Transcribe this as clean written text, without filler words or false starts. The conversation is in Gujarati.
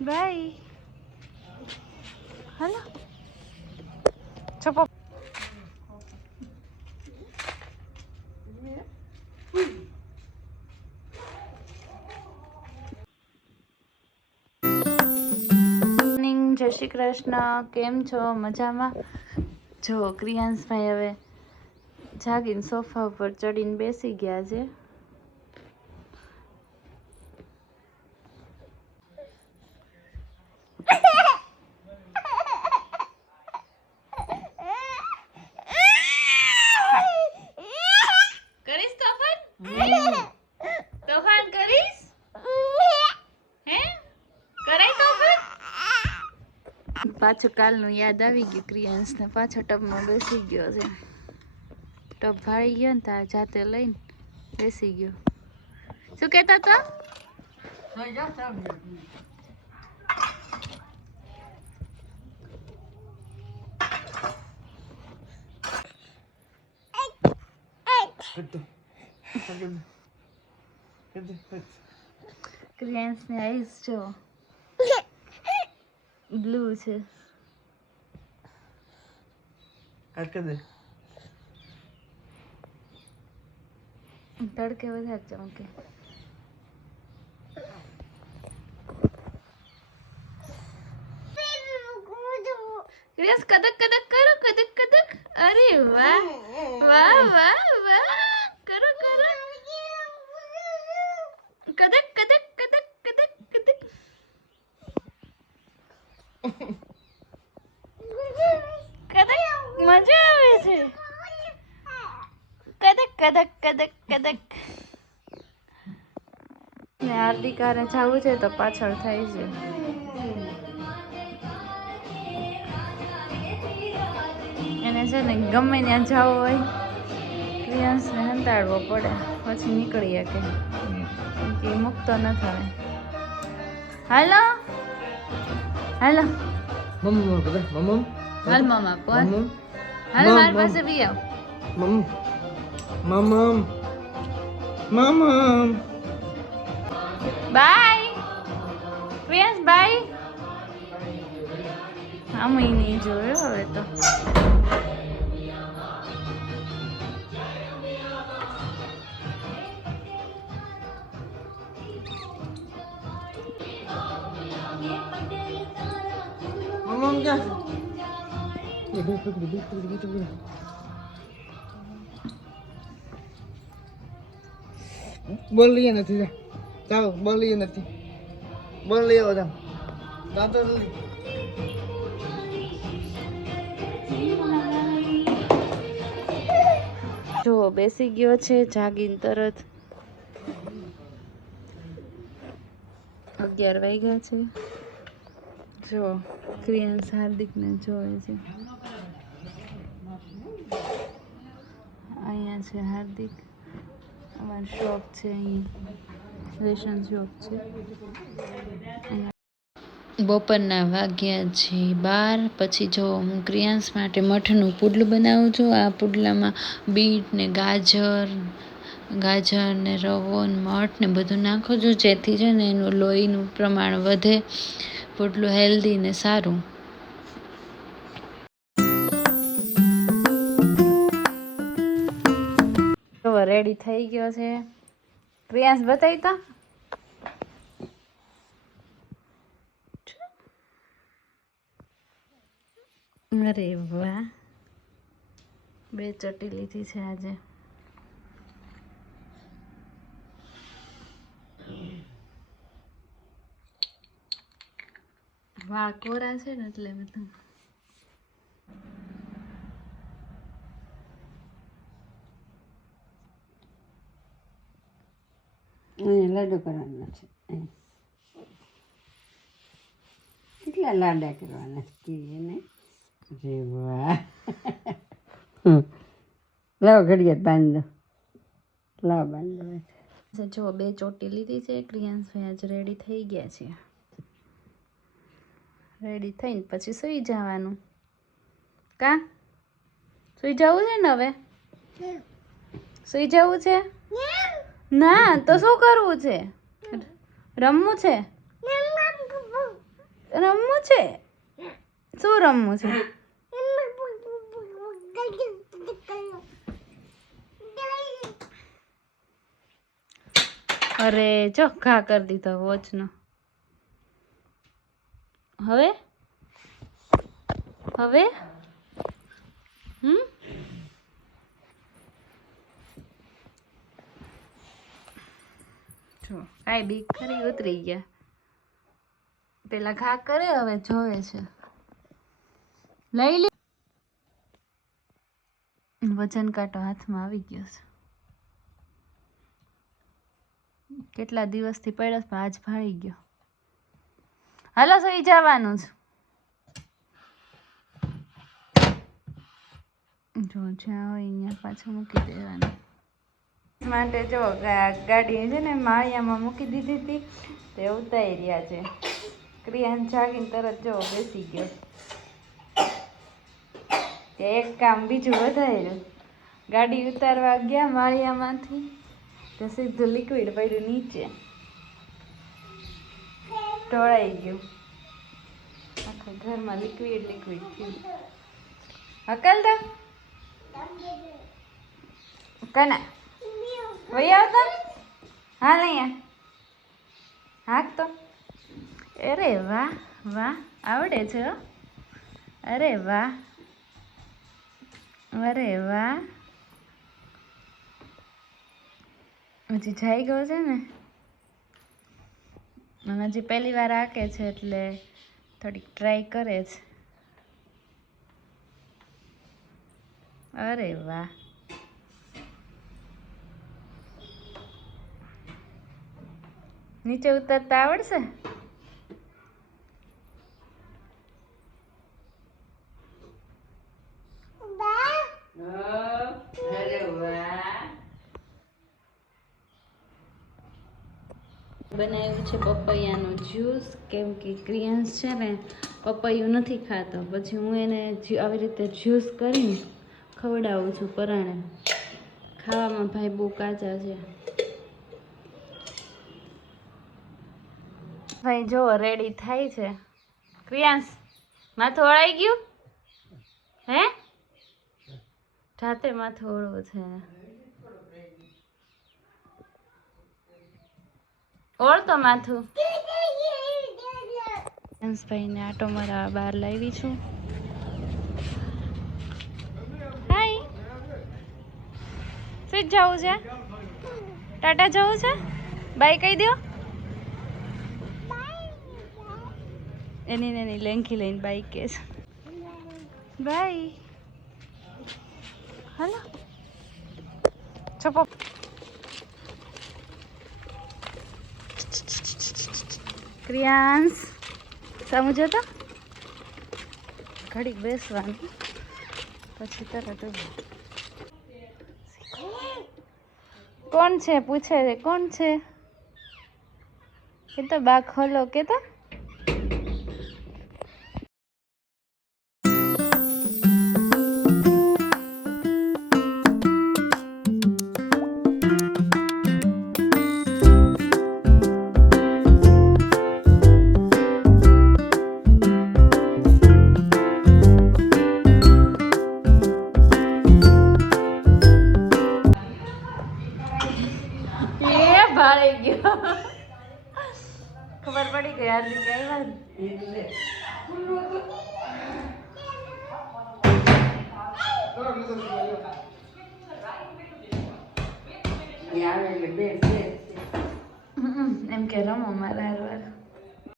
બાય. હાલો ચપો. જય શ્રી કૃષ્ણ. કેમ છો? મજામાં? જો ક્રિયાંશભાઈ હવે જાગીને સોફા ઉપર ચડીને બેસી ગયા છે. કરીશ તોફાન? તોફાન કરીશ? હે કરાય તોફાન? પાછું કાલનું યાદ આવી ગયું ક્રિયાંશને. પાછો ટબમાં બેસી ગયો છે. ટબ ભાળી ગયો ને તાર જાતે લઈને બેસી ગયો. શું કહેતા હતા? ક્રિયાંશને આઈસ જો બ્લુ છે. તડકે વધારે ચમકે. ક્રિયાંશ કદક કદક કરો, કદક કદક. અરે વાહ વાહ વાહ વાહ. કરો કરો કદક કદક કદક કદક કદક. કદક મજા આવે છે. કદક કદક કદક કદક. ને હાર્દિકાને જવું છે તો પાછળ થાય છે. એને છે ને ગમે ત્યાં જવું હોય ક્રિયાંશને હંતાડવો પડે પછી નીકળી શકે. કે મુક્ત ન થાય. હાલો હાલો હાલ મામા પણ હાલ મારી પાસે બી આવ. Bye Kriyansh bye. આમ નહીં જોયો હવે તો. બોલીએ નથી. ચાલો બોલીએ નથી. બોલીએ બધા દાંતો જો બેસી ગયો છે જાગીને તરત. 11 વાગ્યા છે. જો ક્રિયાંશ હાર્દિકને જોવે છે. અહીંયા છે હાર્દિક. અમારી શોપ છે અહીંયા રેશન શોપ છે. બપોરના વાગ્યા છે 12. પછી જો હું ક્રિયાંશ માટે મઠનું પુડલું બનાવું છું. આ પુડલામાં બીટ ને ગાજર ને રવો ને મઠ ને બધું નાખું છું જેથી છે ને એનું લોહીનું પ્રમાણ વધે. પુડલું હેલ્ધી ને સારું. રેડી થઈ ગયો છે. ક્રિયાંશ બતાવી તો. અરે વાહ. 2 ચટી લીધી છે આજે. વાળ કોરા છે ને એટલે બધું. લાડુ કરવાના છે. કેટલા લાડા કરવાના છે એને. અરે વાહ. લાવો ઘડિયાળ બાંધો. લાવો બાંધો. જો 2 ચોટી લીધી છે. ક્રિયાંશભાઈ આજ રેડી થઈ ગયા છે. રેડી થઈને પછી સૂઈ જવાનું. કા સૂઈ જવું છે ને હવે? સૂઈ જવું છે? ના તો શું કરવું છે? રમવું છે? રમવું છે? શું રમવું છે? અરે જો ઘા કરી દીધો વોચનો. હવે હવે જો કાંઈ બીક ખરી ઉતરી ગયા. પેલા ઘા કરે હવે જોવે છે. લઈ લે. વજન કાંટો હાથમાં આવી ગયો છે. કેટલા દિવસથી પડ્યો પણ આજ ભાળી ગયો. હાલો સુઈ જવાનું છે. જો જ્યાં હોય અહીંયા પાછું મૂકી દેવાનું. માટે જો ગાડી છે ને માળિયામાં મૂકી દીધી હતી તે ઉતારી રહ્યા છે. ક્રિયાન જાગીને તરત જો બેસી ગયો. એક કામ બીજું વધાર્યું. ગાડી ઉતારવા ગયા માળિયામાંથી તો સીધું લિક્વિડ પડ્યું નીચે. ઢોળાઈ ગયું. આખા ઘરમાં લિક્વિડ થયું. હકલ દો કના વહી આવતા. હાલ અહીંયા હાક તો. અરે વાહ વાહ આવડે છે હો. અરે વાહ અરે વાહ. હજી જઈ ગયો છે ને. હજી પહેલી વાર હાકે છે એટલે થોડીક ટ્રાય કરે છે. અરે વાહ. નીચે ઉતરતા આવડશે? બનાવ્યું છે પપૈયાનું જ્યુસ. કેમ કે ક્રિયાંશ છે ને પપૈયું નથી ખાતો. પછી હું એને આવી રીતે જ્યુસ કરીને ખવડાવું છું પરાણે. ખાવામાં ભાઈ બહુ કાચા છે. ભાઈ જો રેડી થાય છે. ક્રિયાંશ માથું ઓળાઈ ગયું? હે જાતે માથું ઓળવું છે. ઓળતો માથું. હંસભાઈને આટો મારા બહાર લાવી છું. હાય શું જવું છે? ટાટા જવું છે? બાય કહી દો. એની લેંખી લઈને બાય કે છે. બાય. હાલો ચપો. ક્રિયાંશ સમજો તો ઘડીક બેસવાનું પછી તરત કોણ છે પૂછે છે. કોણ છે? કે તો બા ખોલો કે તો. ભાળી ગયો. ખબર પડી ગઈ હાર્દિક આવ્યા. એમ કે રમો મારા હારવાર.